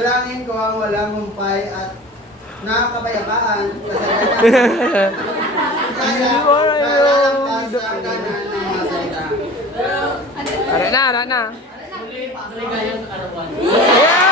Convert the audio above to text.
Dalangin ko ang walang humpay at nakakapayakaan kasalanan. Kaya nalalampas ang kanan ng mga salita. Ara na. Muli, maligayang arawan. Yeah!